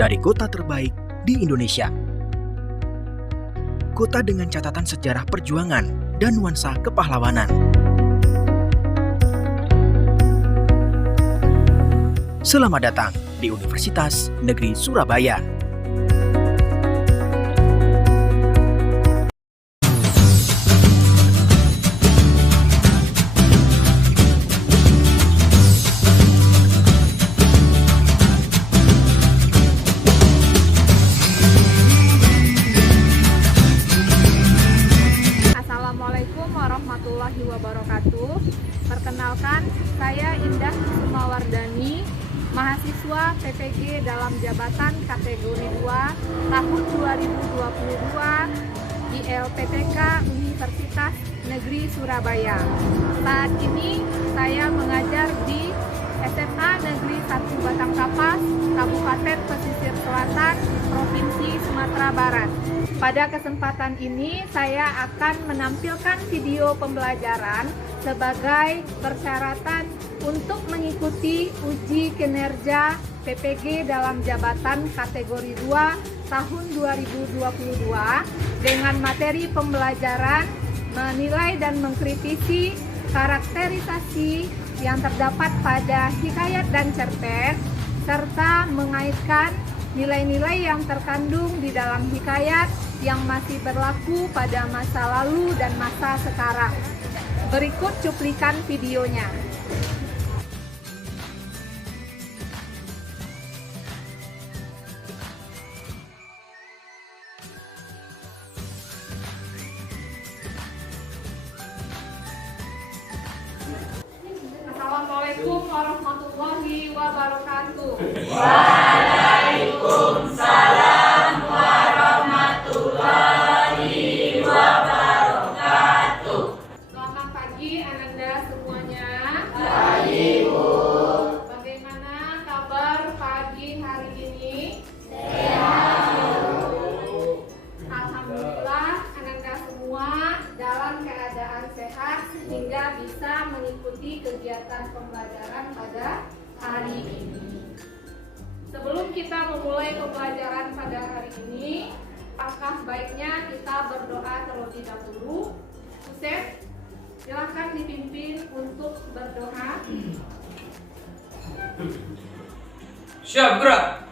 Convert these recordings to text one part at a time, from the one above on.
dari kota terbaik di Indonesia. Kota dengan catatan sejarah perjuangan dan nuansa kepahlawanan. Selamat datang di Universitas Negeri Surabaya. Assalamualaikum warahmatullahi wabarakatuh. Perkenalkan, saya Indah Sumawardani, mahasiswa PPG dalam jabatan kategori 2 tahun 2022 di LPTK Universitas Negeri Surabaya. Saat ini saya mengajar di SMA Negeri 1 Batangkapas, Kabupaten Pesisir Selatan, Provinsi Sumatera Barat. Pada kesempatan ini saya akan menampilkan video pembelajaran sebagai persyaratan untuk mengikuti uji kinerja PPG dalam jabatan kategori 2 tahun 2022 dengan materi pembelajaran menilai dan mengkritisi karakterisasi yang terdapat pada hikayat dan cerpen serta mengaitkan nilai-nilai yang terkandung di dalam hikayat yang masih berlaku pada masa lalu dan masa sekarang. Berikut cuplikan videonya. Assalamualaikum warahmatullahi wabarakatuh. Waalaikumsalam warahmatullahi wabarakatuh. Selamat pagi Ananda semuanya. Pagi, Bu. Bagaimana kabar pagi hari ini? Sehat. Alhamdulillah Ananda semua dalam keadaan sehat sehingga bisa mengikuti kegiatan pembelajaran pada hari ini. Sebelum kita memulai pembelajaran pada hari ini, apakah baiknya kita berdoa terlebih dahulu? Ustaz, silakan dipimpin untuk berdoa. Siap, gerak.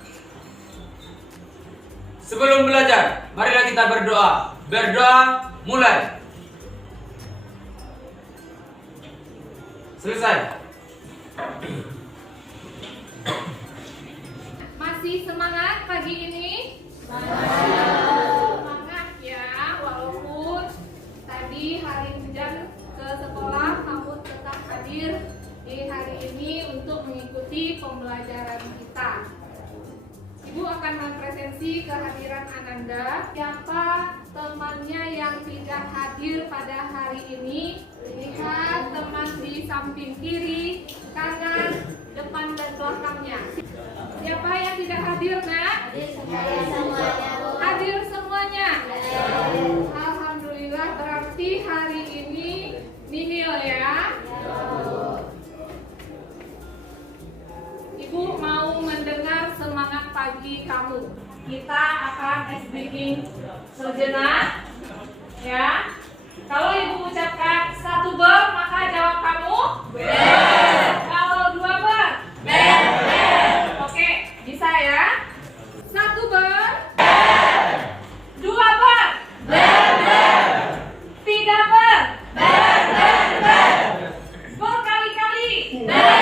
Sebelum belajar, marilah kita berdoa. Berdoa, mulai. Selesai. Masih semangat pagi ini? Semangat ya, walaupun tadi hari hujan ke sekolah, namun tetap hadir di hari ini untuk mengikuti pembelajaran kita. Ibu akan mempresentasi kehadiran Ananda. Siapa temannya yang tidak hadir pada hari ini? Lihat teman di samping kiri, kanan, depan dan belakangnya. Siapa yang tidak hadir, Nak? Hadir semuanya. Alhamdulillah, berarti hari ini nihil ya. Ibu mau mendengar semangat pagi kamu. Kita akan speaking sejenak, ya. Kalau ibu ucapkan satu ber, maka jawab kamu ber. Kalau dua ber, ber. Oke, bisa ya? Satu ber, ber. Dua ber, ber. Tiga ber, ber. Berkali-kali, ber.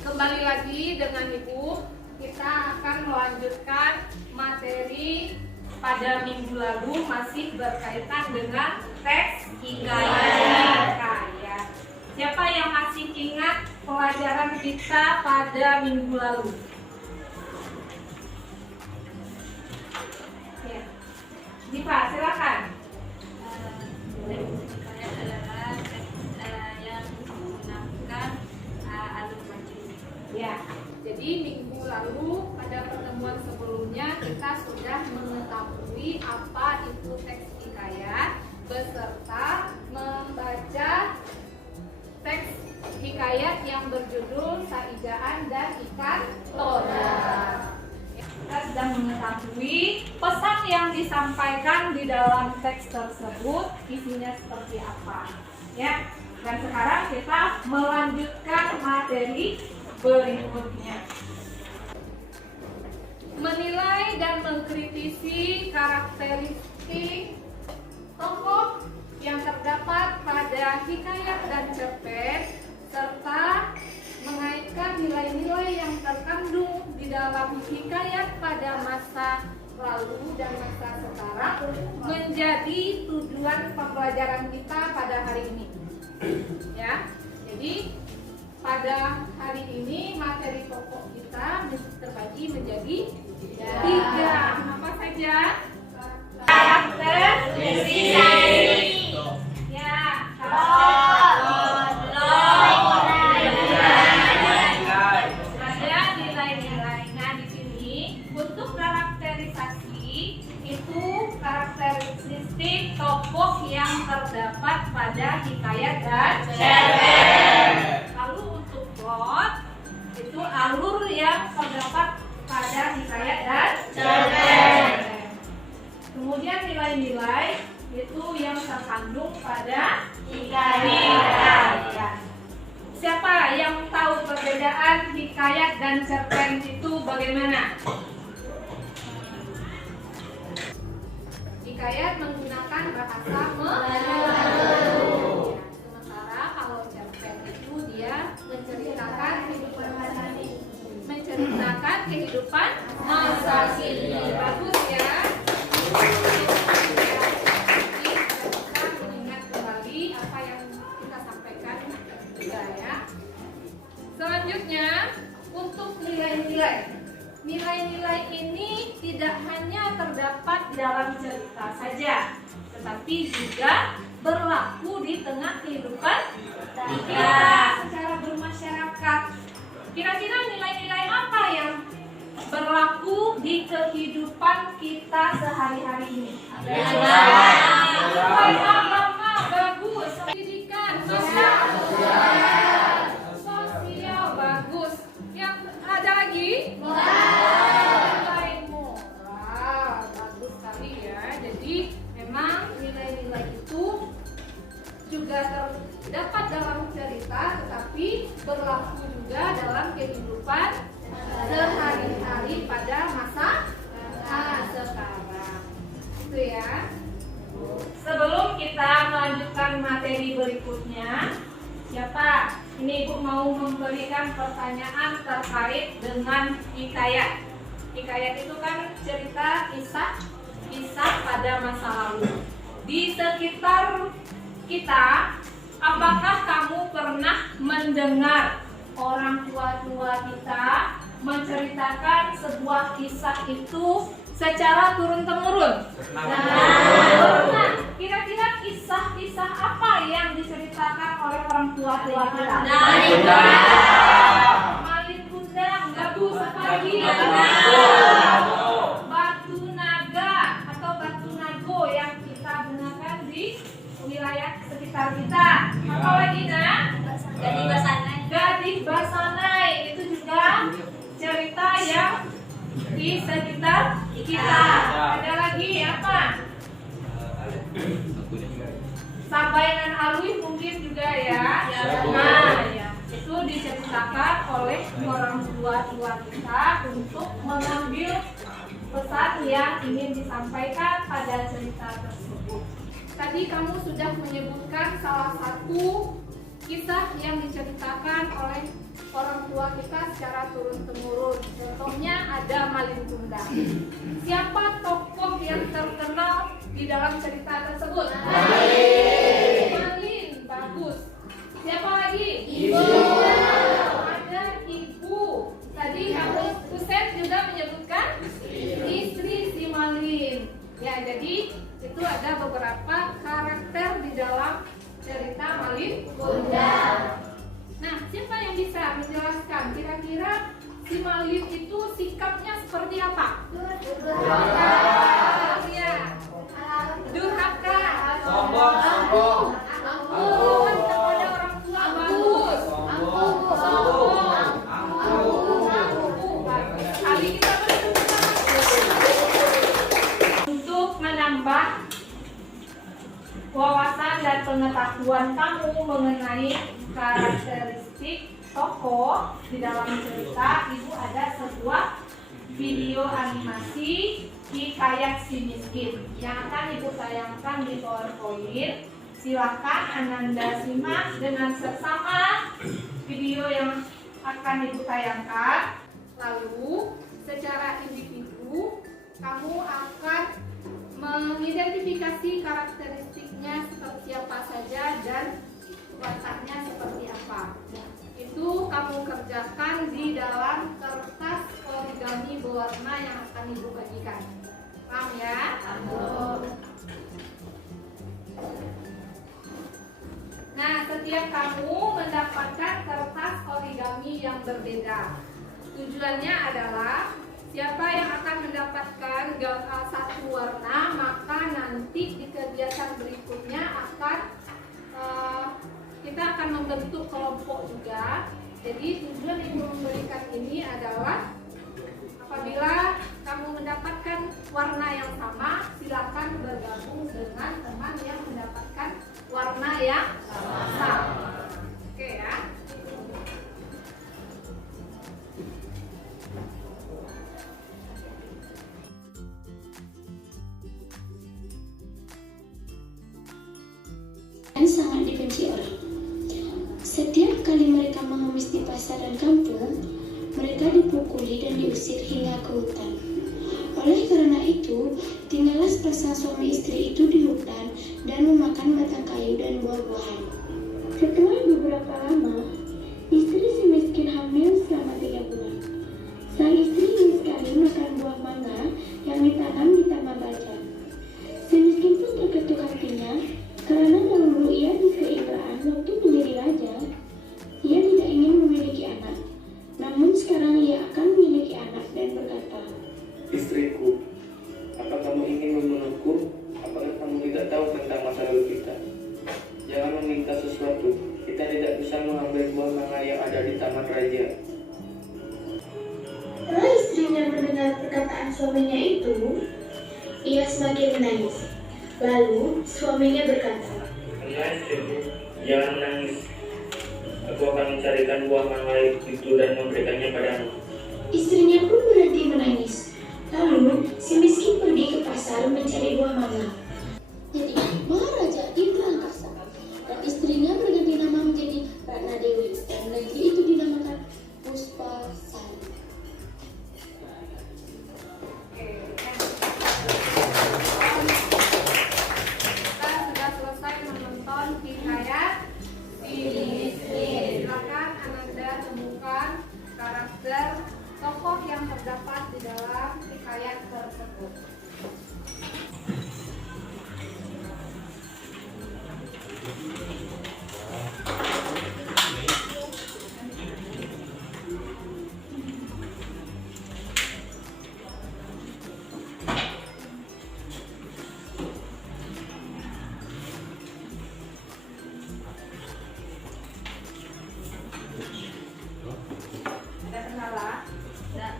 Kembali lagi dengan Ibu, kita akan melanjutkan materi pada minggu lalu masih berkaitan dengan teks hikayat. Siapa yang masih ingat pelajaran kita pada minggu lalu? Ya. Diva, silakan. Ya, jadi minggu lalu pada pertemuan sebelumnya kita sudah mengetahui apa itu teks hikayat beserta membaca teks hikayat yang yang disampaikan di dalam teks tersebut isinya seperti apa, ya. Dan sekarang kita melanjutkan materi berikutnya. Menilai dan mengkritisi karakteristik tokoh yang terdapat pada hikayat dan cerpen serta mengaitkan nilai-nilai yang terkandung di dalam hikayat pada masa lalu dan masa sekarang menjadi tujuan pembelajaran kita pada hari ini. Ya, jadi pada hari ini materi pokok kita terbagi menjadi 3. Apa saja? Karakteristik. Ya, ada nilai-nilai. Nah, di sini untuk karakterisasi itu karakteristik tokoh yang terdapat pada hikayat dan cerpen. Lalu untuk plot itu alur yang terdapat pada hikayat dan cerpen. Kemudian nilai-nilai itu yang terkandung pada hikayat. Siapa yang tahu perbedaan hikayat dan cerpen itu bagaimana? Hikayat menggunakan bahasa Melayu. Sementara kalau cerpen itu dia menceritakan kehidupan masa kini. Bagus ya. Kita mengingat kembali apa yang kita sampaikan juga ya. Selanjutnya untuk nilai-nilai. Nilai-nilai ini tidak hanya terdapat dalam cerita saja, tetapi juga berlaku di tengah kehidupan kita secara bermasyarakat. Kira-kira nilai-nilai apa yang berlaku di kehidupan kita sehari-hari ini? Agama bagus, pendidikan, sosial bagus. Yang ada lagi? Nilai moral bagus sekali ya. Jadi memang nilai-nilai itu juga terdapat dalam cerita, tetapi berlaku juga dalam kehidupan sehari-hari pada masa sekarang. Itu ya. Sebelum kita melanjutkan materi berikutnya, siapa? Ini Ibu mau memberikan pertanyaan terkait dengan hikayat. Hikayat itu kan cerita kisah pada masa lalu. Di sekitar kita, apakah kamu pernah mendengar orang tua-tua kita menceritakan sebuah kisah itu secara turun-temurun? Pernah. Kira-kira kisah-kisah apa yang diceritakan oleh orang tua-tua kita? Malin Kundang, bagus. Apa lagi? Batu Naga atau Batu Nago yang kita gunakan di wilayah sekitar kita. Apa lagi, Nak? Gadis Basanai itu juga cerita yang di sekitar kita. Ada lagi apa? Sabainan Alwi mungkin juga ya. Nah, ya. Itu diceritakan oleh orang tua kita untuk mengambil pesan yang ingin disampaikan pada cerita tersebut. Tadi kamu sudah menyebutkan salah satu kisah yang diceritakan oleh orang tua kita secara turun-temurun. Contohnya ada Malin Kundang. Siapa tokoh yang terkenal di dalam cerita tersebut? Malin, bagus. Siapa lagi? Ibu. Ada ibu. Tadi kamu Husen juga menyebutkan istri si Malin. Ya, jadi itu ada beberapa karakter di dalam cerita Malin Kundang. Nah, siapa yang bisa menjelaskan kira-kira si Malin itu sikapnya seperti apa? Durhaka. Sombong. Kepada orang tua bagus. Kali kita kamu mengenai karakteristik tokoh di dalam cerita, Ibu ada sebuah video animasi Hikayat Si Miskin yang akan Ibu tayangkan di PowerPoint. Silakan Ananda simak dengan seksama video yang akan Ibu tayangkan. Lalu secara individu kamu akan mengidentifikasi karakteristiknya seperti apa saja dan wataknya seperti apa. Itu kamu kerjakan di dalam kertas origami berwarna yang akan Ibu bagikan. Paham ya? Nah, setiap kamu mendapatkan kertas origami yang berbeda. Tujuannya adalah siapa yang akan mendapatkan satu warna, maka nanti di kegiatan berikutnya kita akan membentuk kelompok juga. Jadi tujuan Ibu memberikan ini adalah apabila kamu mendapatkan warna yang sama, silakan bergabung dengan teman yang mendapatkan warna yang sama. Oke ya. Sangat dibenci orang. Setiap kali mereka mengemis di pasar dan kampung, mereka dipukuli dan diusir hingga ke hutan. Oleh karena itu, tinggallah sepasang suami istri itu di hutan dan memakan batang kayu dan buah-buahan. Setelah beberapa lama, istri si miskin hamil selama 3 bulan. Sang istri ingin sekali makan buah mangga yang ditanam di taman raja. Si miskin pun terketuk hatinya karena dahulu ia dikeindahan waktu menjadi raja. Ia tidak ingin memiliki anak, namun sekarang ia akan memiliki anak dan berkata, "Istriku, apa kamu ingin membunuhku? Apakah kamu tidak tahu tentang masa lalu kita? Jangan meminta sesuatu. Kita tidak bisa mengambil buah mangga yang ada di taman raja." Setelah istrinya mendengar perkataan suaminya itu, ia semakin menangis. Lalu suaminya berkata, "Tenang istriku, jangan menangis. Aku akan mencarikan buah mangga itu dan memberikannya padamu." Istrinya pun berhenti menangis. Lalu si miskin pergi ke pasar mencari buah mangga. Jadi Maharaja Indra Angkasa dan istrinya berganti nama menjadi Ratna Dewi dan negeri itu dinamakan Puspa Sari. Kita sudah selesai menonton Hikayat Si Miskin. Silakan Ananda temukan karakter tokoh yang terdapat di dalam hikayat tersebut. Sudah kenal lah? Sudah.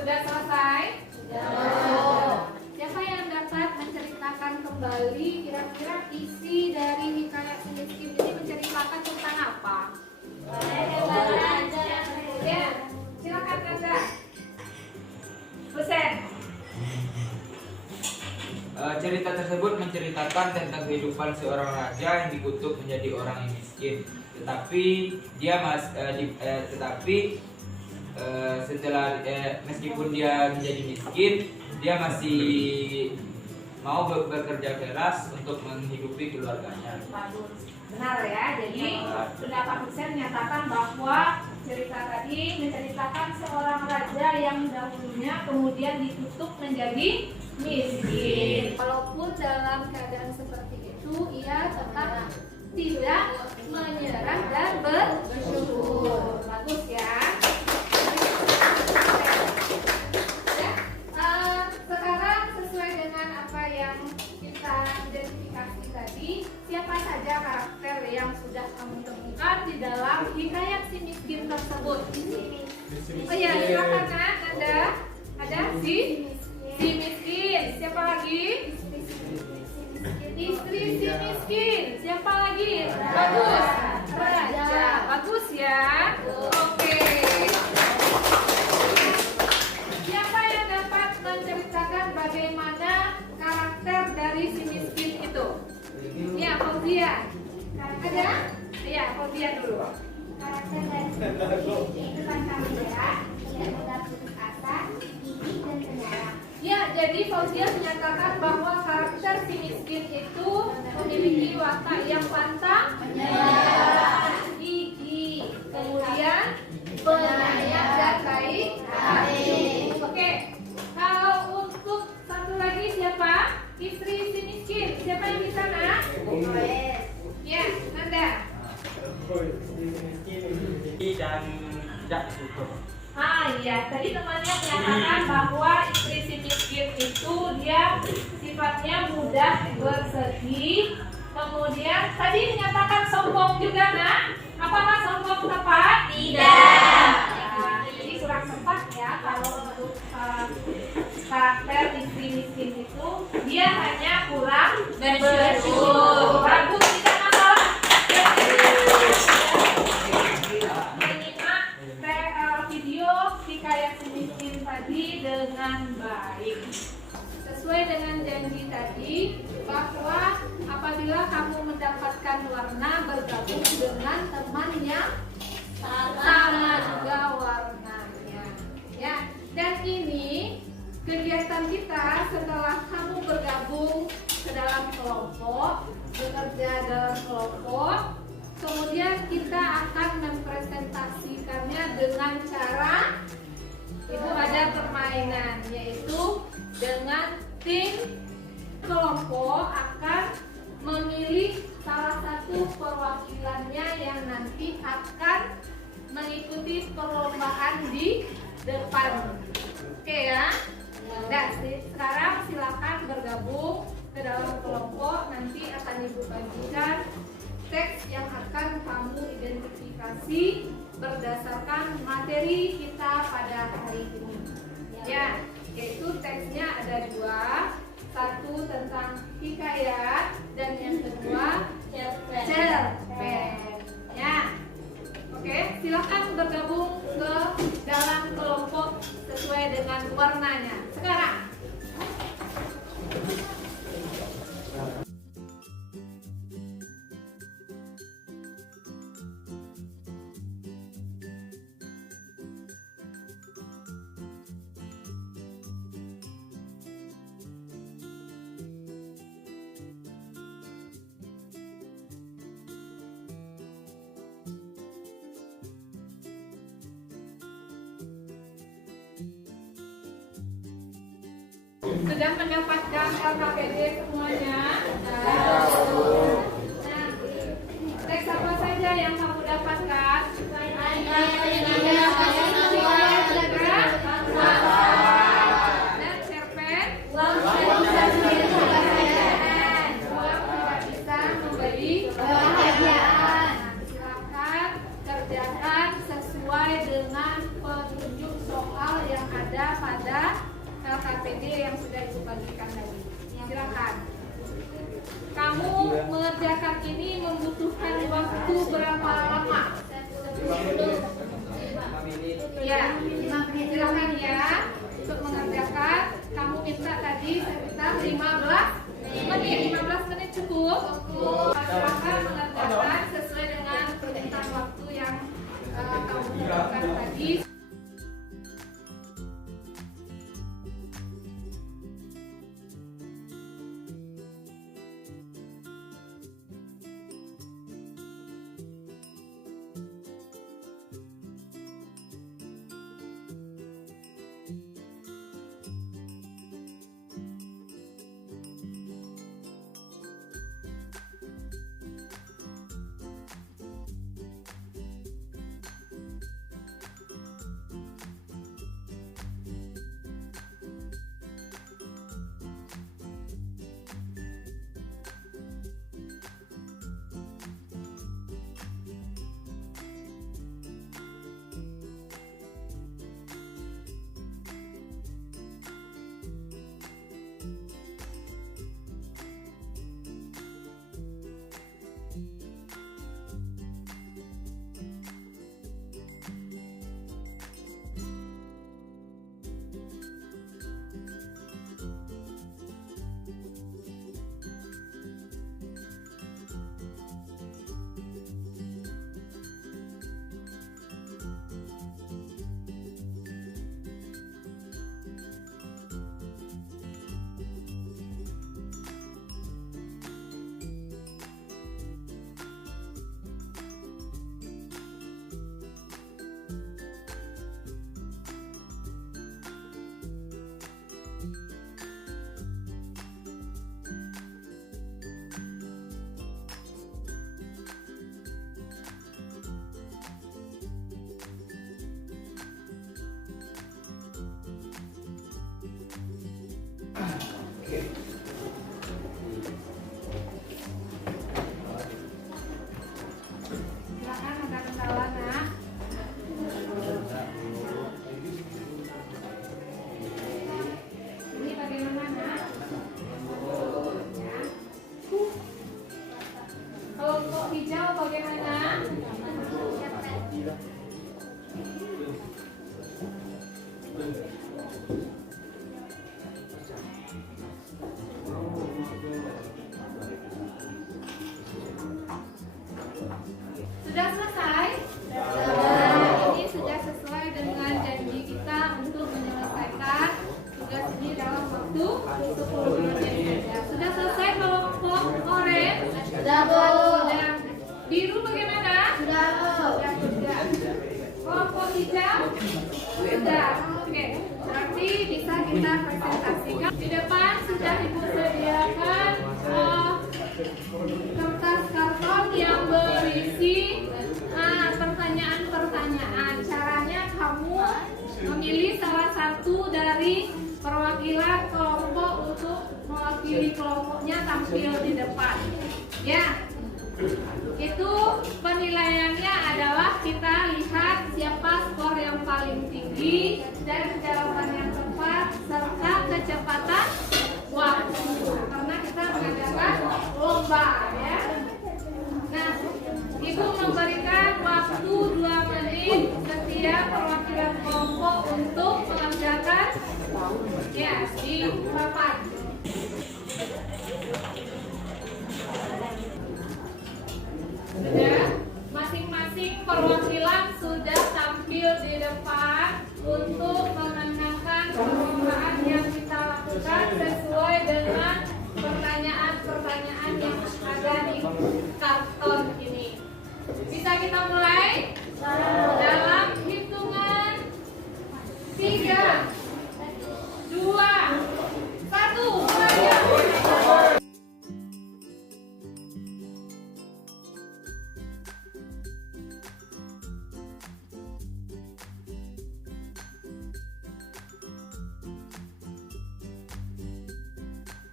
Sudah selesai? Sudah. Siapa yang dapat menceritakan kembali kira-kira isi dari Hikayat Si Miskin ini menceritakan tentang apa? Ya, silakan Kanda. Husen. Cerita tersebut menceritakan tentang kehidupan seorang raja yang dikutuk menjadi orang yang miskin. Setelah meskipun dia menjadi miskin, dia masih mau bekerja keras untuk menghidupi keluarganya. Bagus. Benar ya. Jadi pendapat Husen menyatakan bahwa cerita tadi menceritakan seorang raja yang dahulunya kemudian ditutup menjadi miskin. Walaupun dalam keadaan seperti itu, itu ia tetap tidak menyerah dan bersyukur. Bagus ya. Sekarang sesuai dengan apa yang kita identifikasi tadi, siapa saja karakter yang sudah kamu temukan di dalam hikayat si miskin tersebut? Oh ya, silakan kan? Ada si miskin. Siapa lagi? Istri si miskin. Siapa lagi? Bagus. Raja. Bagus ya. Oke. Siapa yang dapat menceritakan bagaimana karakter dari si miskin itu? Ya, Fauzia. Ada? Ya, Fauzia dulu. Karakter dari itu kan kami ya, tidak mudah putus asa, gigih dan penyayang. Ya, jadi Fauzia menyatakan bahwa karakter si miskin itu memiliki watak yang pantang, gigih, kemudian penyayang dan baik hati. Oke, kalau untuk satu lagi siapa? Istri si miskin. Siapa yang di sana? Ya, Nanda. Dan tidak bersyukur. Iya, tadi temannya menyatakan bahwa istri si miskin itu dia sifatnya mudah bersedih. Kemudian tadi dinyatakan sombong juga, nak. Apakah sombong tepat? Tidak. Jadi kurang tepat ya kalau untuk karakter istri miskin itu dia hanya kurang bersyukur. Bagus, tidak masalah. Menyimak video hikayat si miskin tadi dengan baik. Sesuai dengan janji tadi bahwa apabila kamu mendapatkan warna bergabung dengan teman yang sama juga warnanya, ya. Dan ini kegiatan kita setelah kamu bergabung ke dalam kelompok, bekerja dalam kelompok, kemudian kita akan mempresentasikannya dengan cara itu ada permainan, yaitu dengan tim kelompok akan memilih salah satu perwakilannya yang nanti akan mengikuti perlombaan di depan. Oke ya. Nah, sekarang silakan bergabung ke dalam kelompok. Nanti akan ibu bagikan teks yang akan kamu identifikasi berdasarkan materi kita pada hari ini. Ya, yaitu teksnya ada dua. Satu tentang hikayat dan yang kedua cerpen. Ya. Oke, silakan bergabung ke dalam kelompok sesuai dengan warnanya. Sekarang sudah mendapatkan LKPD semuanya? Nah, teks apa saja yang kamu dapatkan? Dan cerpen? Uang tidak bisa membeli kebahagiaan. Silakan kerjakan sesuai dengan petunjuk soal yang ada pada LKPD yang sudah ibu bagikan tadi. Silakan. Kamu mengerjakan ini membutuhkan waktu berapa lama? 5 menit. Ya, silakan ya untuk mengerjakan. Kamu minta tadi sekitar 15 menit. 15 menit cukup. Silakan mengerjakan sesuai dengan permintaan waktu yang kamu tentukan tadi. hijau bagaimana? Sudah selesai? Nah, ini sudah sesuai dengan janji kita untuk menyelesaikan tugas ini dalam waktu 10 menit saja. Sudah selesai kelompok orange? Sudah, Bu. Sudah. Biru bagaimana? Sudah, Bu. Sudah. Kelompok hijau? Sudah. Oke. Berarti bisa kita presentasikan. Di depan sudah Ibu sediakan kertas karton yang berisi pertanyaan-pertanyaan. Caranya kamu memilih salah satu dari perwakilan kelompok untuk mewakili kelompoknya tampil di depan. Ya, itu penilaiannya adalah kita lihat siapa skor yang paling tinggi dan jawaban yang tepat serta kecepatan waktu. Karena kita mengadakan lomba, ya. Nah, Ibu memberikan waktu 2 menit setiap perwakilan kelompok untuk mengerjakan di papan. Sudah, masing-masing perwakilan sudah tampil di depan untuk menanyakan perlombaan yang kita lakukan sesuai dengan pertanyaan-pertanyaan yang ada di karton ini. Bisa kita mulai? Dalam hitungan 3, 2, 1, mulai.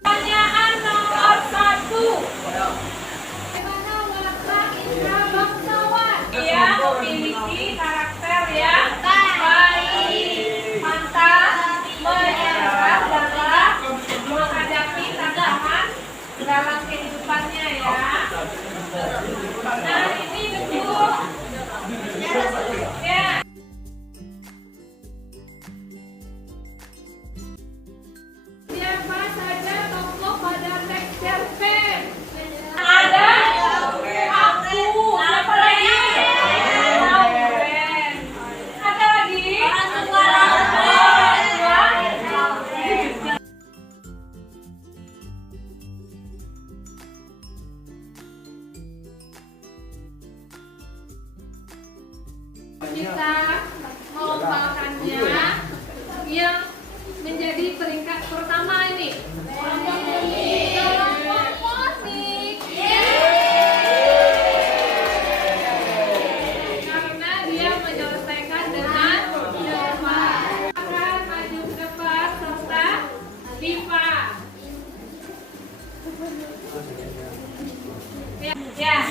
Pertanyaan nomor 1. Bagaimana watak Indra bangsawan? Dia memiliki karakter yang baik, mantap, menyerah dalam menghadapi tantangan dalam kehidupannya, ya. Nah, ini betul. Ya. Siapa saja tokoh pada teks cerpen? Ada aku. Siapa lagi? Lauren. Ada lagi? Orang tua. Kita melombakannya yang menjadi peringkat pertama ini. Kelompok musik. Karena dia menyelesaikan dengan cepat. Akan maju ke depan serta Diva. Ya.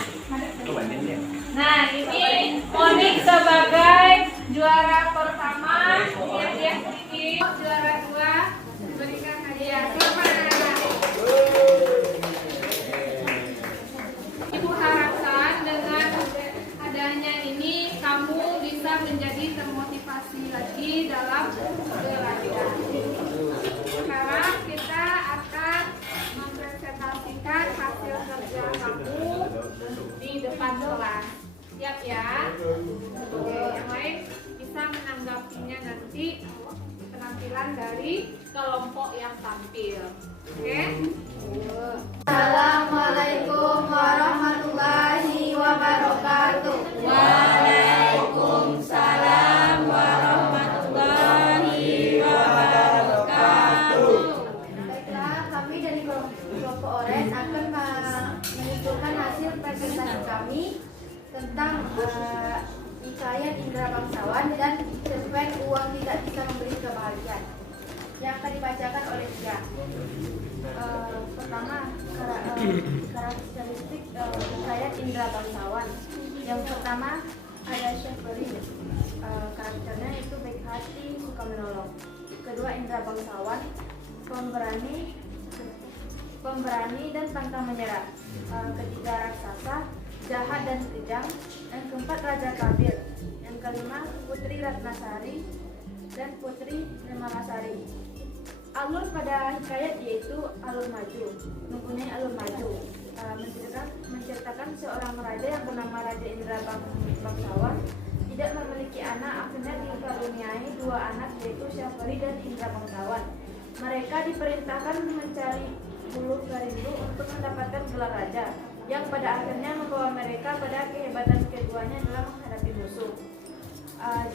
Nah, ini Monik sebagai juara pertama, dia sedikit juara 2, berikan hadiah. Selamat. Ibu harapkan dengan adanya ini kamu bisa menjadi termotivasi lagi dalam belajar. Sekarang kita akan mempresentasikan hasil kerja kamu di depan kelas. Siap ya? Oke, yang lain bisa menanggapinya nanti penampilan dari kelompok yang tampil. Oke? Assalamualaikum warahmatullahi wabarakatuh. Waalaikumsalam warahmatullahi wabarakatuh. Baiklah, kami dari kelompok Orange akan menunjukkan hasil presentasi kami tentang hikayat Indra Bangsawan dan cerpen Uang Tidak Bisa Membeli Kebahagiaan yang akan dibacakan oleh dia. Pertama, karakteristik hikayat Indra Bangsawan. Yang pertama ada Syafrin, karakternya itu baik hati, suka menolong. Kedua, Indra Bangsawan, pemberani dan pantang menyerah. Ketiga, raksasa, jahat dan kejam. Yang keempat Raja Kabir. Yang kelima Putri Ratnasari dan Putri Nemalasari. Alur pada hikayat yaitu alur maju, mempunyai alur maju. Menceritakan seorang raja yang bernama Raja Indra Bangsawan tidak memiliki anak, akhirnya dikaruniai dua anak yaitu Syafari dan Indra Bangsawan. Mereka diperintahkan mencari buluh garindu untuk mendapatkan gelar raja, yang pada akhirnya membawa mereka pada kehebatan keduanya dalam menghadapi musuh.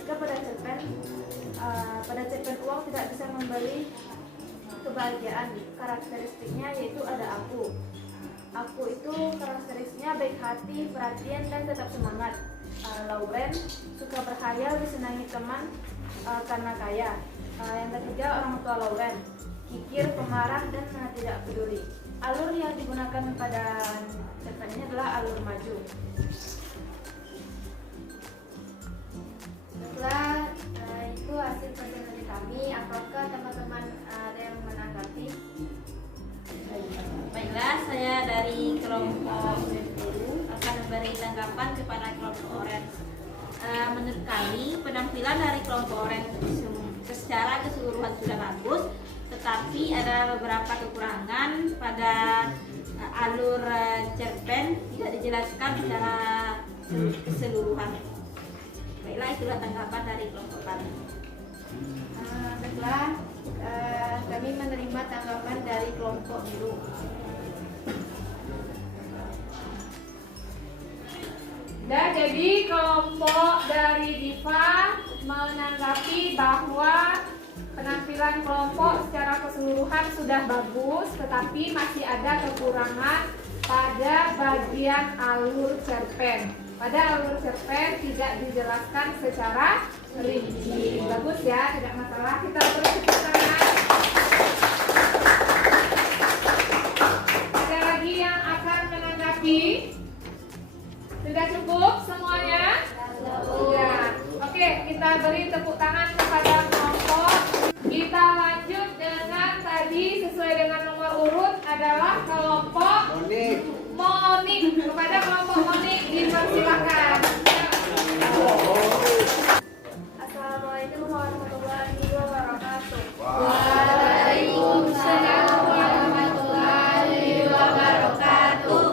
Jika pada cerpen uang tidak bisa membeli kebahagiaan, karakteristiknya yaitu ada aku. Aku itu karakteristiknya baik hati, perhatian, dan tetap semangat. Lauren suka berkhayal, disenangi teman karena kaya. Yang ketiga orang tua Lauren, kikir, pemarah, dan tidak peduli. Alur yang digunakan pada cerpen ini adalah alur maju. Setelah itu hasil presentasi kami, apakah teman-teman ada yang menanggapi? Baiklah, saya dari kelompok akan memberi tanggapan kepada kelompok Orange. Menurut kami, penampilan dari kelompok Orange secara keseluruhan sudah bagus, tetapi ada beberapa kekurangan pada alur cerpen, tidak dijelaskan secara keseluruhan. Baiklah, itulah tanggapan dari kelompok kami. Baiklah, kami menerima tanggapan dari kelompok biru. Nah, jadi kelompok dari Diva menanggapi bahwa penampilan kelompok secara keseluruhan sudah bagus, tetapi masih ada kekurangan pada bagian alur cerpen. Pada alur cerpen tidak dijelaskan secara rinci. Bagus ya, tidak masalah. Kita beri tepuk tangan. Ada lagi yang akan menanggapi? Sudah cukup semuanya? Sudah. Oke, kita beri tepuk tangan kepada kelompok. Kita lanjut dengan tadi sesuai dengan nomor urut adalah kelompok Monik. Kepada kelompok Monik dipersilakan. Assalamualaikum warahmatullahi wabarakatuh. Waalaikumsalam warahmatullahi wabarakatuh.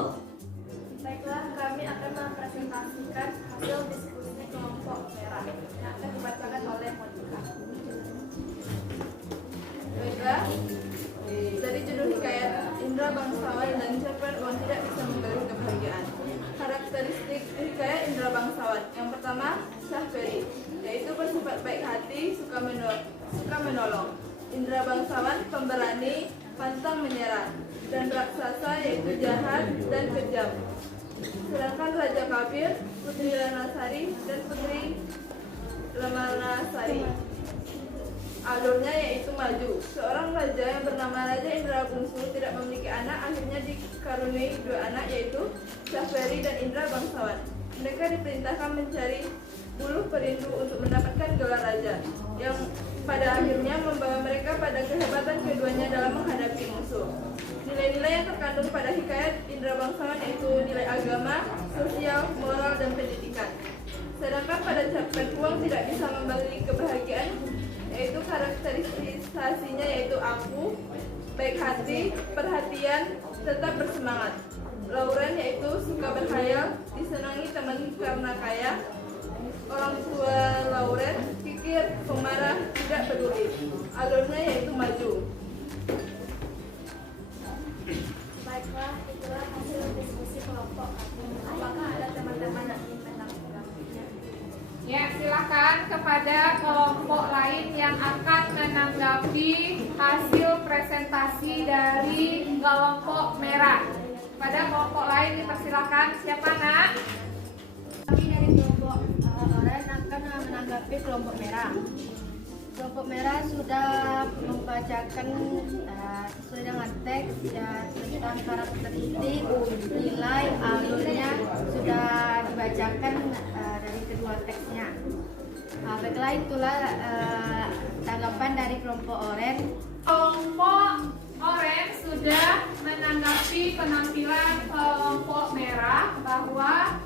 Baiklah, kami akan mempresentasikan hasil diskusi kelompok merah yang akan dibacakan oleh Monika. Baiklah, dari judul hikayat Indra Bangsawan dan cerpen uang tidak bisa membeli kebahagiaan. Karakteristik hikayat Indra Bangsawan. Yang pertama, Syahperi, yaitu bersifat baik hati, suka menolong. Indra Bangsawan pemberani, pantang menyerah, dan raksasa yaitu jahat dan kejam. Sedangkan Raja Kabir, Putri Ratnasari, dan Putri Nemalasari. Alurnya yaitu maju. Seorang raja yang bernama Raja Indra Bungsu tidak memiliki anak, akhirnya dikaruniai dua anak yaitu Syahperi dan Indra Bangsawan. Mereka diperintahkan mencari buluh perindu untuk mendapatkan gelar raja, yang pada akhirnya membawa mereka pada kehebatan keduanya dalam menghadapi musuh. Nilai-nilai yang terkandung pada hikayat Indra Bangsawan yaitu nilai agama, sosial, moral, dan pendidikan. Sedangkan pada cerpen uang tidak bisa membeli kebahagiaan, yaitu karakterisasinya yaitu aku, baik hati, perhatian, tetap bersemangat. Lauren yaitu suka berkhayal, disenangi teman karena kaya. Orang tua Lauren, kikir, pemarah, tidak peduli. Alurnya yaitu maju. Baiklah, itulah hasil diskusi kelompok kami. Apakah ada teman-teman yang ingin menanggapinya? Ya, silakan kepada kelompok lain yang akan menanggapi hasil presentasi dari kelompok merah. Pada kelompok lain dipersilakan. Siapa, Nak? Kami dari kelompok Orange akan menanggapi kelompok merah. Kelompok merah sudah membacakan sesuai dengan teks tentang karakteristik, nilai, alurnya sudah dibacakan dari kedua teksnya. Baiklah, itulah tanggapan dari kelompok Orange. Kelompok Orange sudah menanggapi penampilan kelompok merah bahwa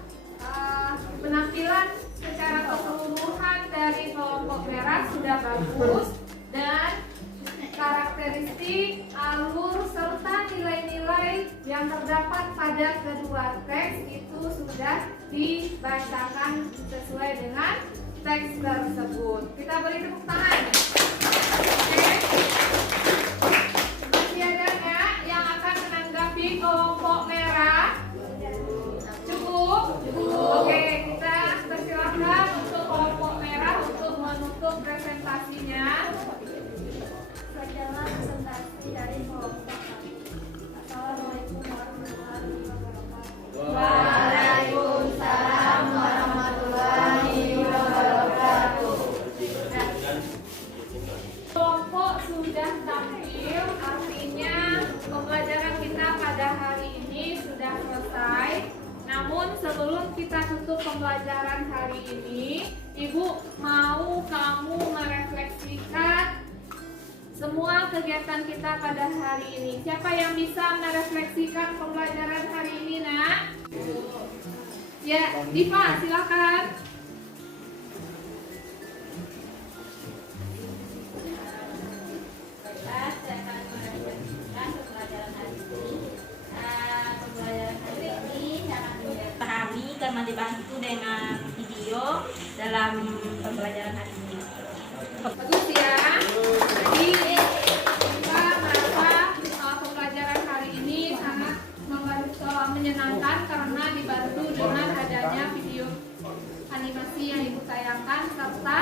penampilan secara keseluruhan dari kelompok merah sudah bagus dan karakteristik, alur, serta nilai-nilai yang terdapat pada kedua teks itu sudah dibacakan sesuai dengan teks tersebut. Kita beri tepuk tangan. Oke. Masih ada nggak yang akan menanggapi kelompok merah? Cukup? Oke, kita persilakan untuk kelompok merah untuk menutup presentasinya. Adalah presentasi dari kelompok kami. Assalamualaikum warahmatullahi wabarakatuh. Waalaikumsalam warahmatullahi wabarakatuh. Kelompok sudah tampil, artinya pembelajaran kita pada hari ini sudah selesai. Namun sebelum kita tutup pembelajaran hari ini, Ibu mau kamu merefleksikan semua kegiatan kita pada hari ini. Siapa yang bisa merefleksikan pembelajaran hari ini, Nak? Ya, Diva, silakan. Saya akan merefleksikan pembelajaran hari ini. Pembelajaran hari ini saya akan dipahami karena dibantu dengan video dalam pembelajaran hari ini. Bagus ya. Jadi kita merasa pembelajaran hari ini sangat menyenangkan karena dibantu dengan adanya video animasi yang Ibu tayangkan serta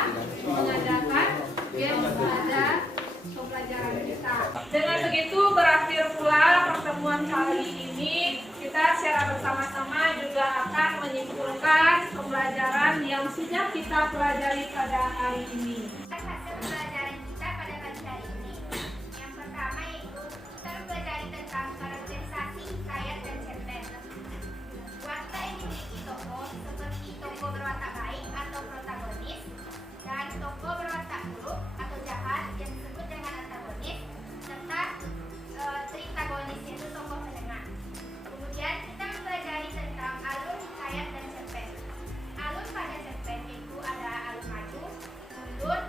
mengadakan game pada pembelajaran kita. Dengan begitu berakhir pula pertemuan kali ini. Kita secara bersama-sama juga akan menyimpulkan pembelajaran yang sudah kita pelajari pada hari ini. Hasil pembelajaran kita pada pagi hari ini. Yang pertama yaitu kita mempelajari tentang karakterisasi, hikayat, dan cerpen. Warta yang dimiliki tokoh seperti tokoh berwatak baik atau protagonis dan tokoh berwatak buruk atau jahat yang disebut dengan antagonis serta tritagonis yaitu tokoh penengah. Kemudian kita mempelajari tentang alur, hikayat, dan cerpen. Alur pada cerpen itu ada alur maju, mundur,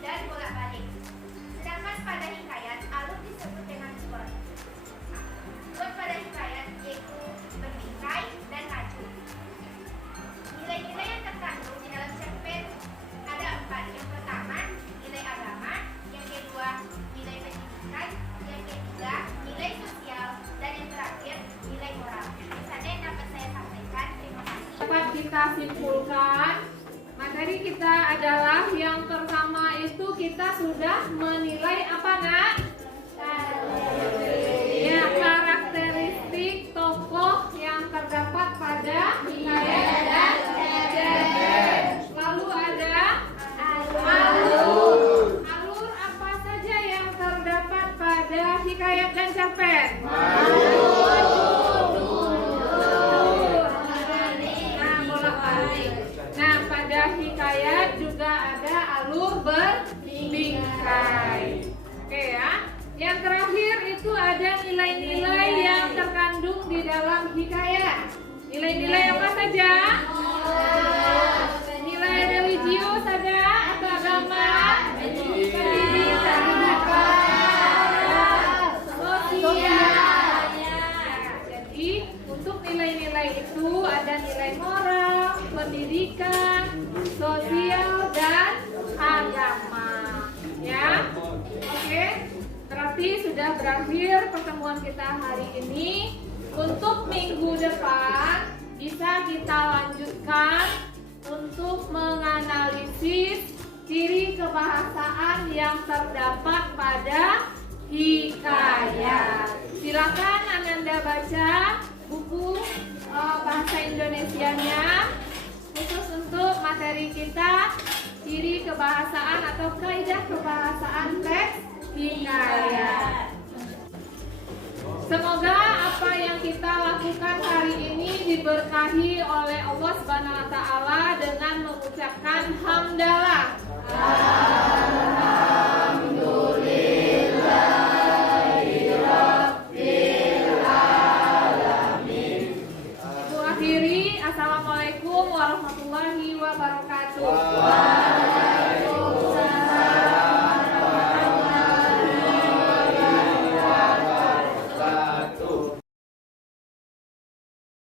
dan bolak-balik. Sedangkan pada hikayat, alur disebut dengan plot. Plot pada hikayat yaitu berbingkai dan maju. Nilai-nilai yang terkandung di dalam cerpen ada 4. Yang pertama, nilai agama. Yang kedua, nilai pendidikan. Yang ketiga, nilai sosial. Dan yang terakhir, nilai moral. Itu saja yang dapat saya sampaikan. Terima kasih. Dapat kita simpulkan, materi kita adalah yang pertama itu kita sudah menilai apa, Nak? Ya, karakteristik tokoh yang terdapat pada hikayat dan cerpen. Lalu ada alur. Alur apa saja yang terdapat pada hikayat dan cerpen? Nah, pada hikayat juga ada alur berbingkai. Oke ya. Yang terakhir itu ada nilai-nilai yang terkandung di dalam hikayat. Nilai-nilai apa saja? Nilai religius ada atau agama? Pendidikan, sosial. Jadi untuk nilai-nilai itu ada nilai moral, pendidikan, sosial, dan agama. Ya, oke. Berarti sudah berakhir pertemuan kita hari ini. Untuk minggu depan bisa kita lanjutkan untuk menganalisis ciri kebahasaan yang terdapat pada hikayat. Silakan Ananda baca buku bahasa Indonesianya khusus untuk materi kita ciri kebahasaan atau kaidah kebahasaan teks hikayat. Semoga apa yang kita lakukan hari ini diberkahi oleh Allah Subhanahu wa taala dengan mengucapkan hamdalah. Alhamdulillah. Assalamualaikum warahmatullahi wabarakatuh.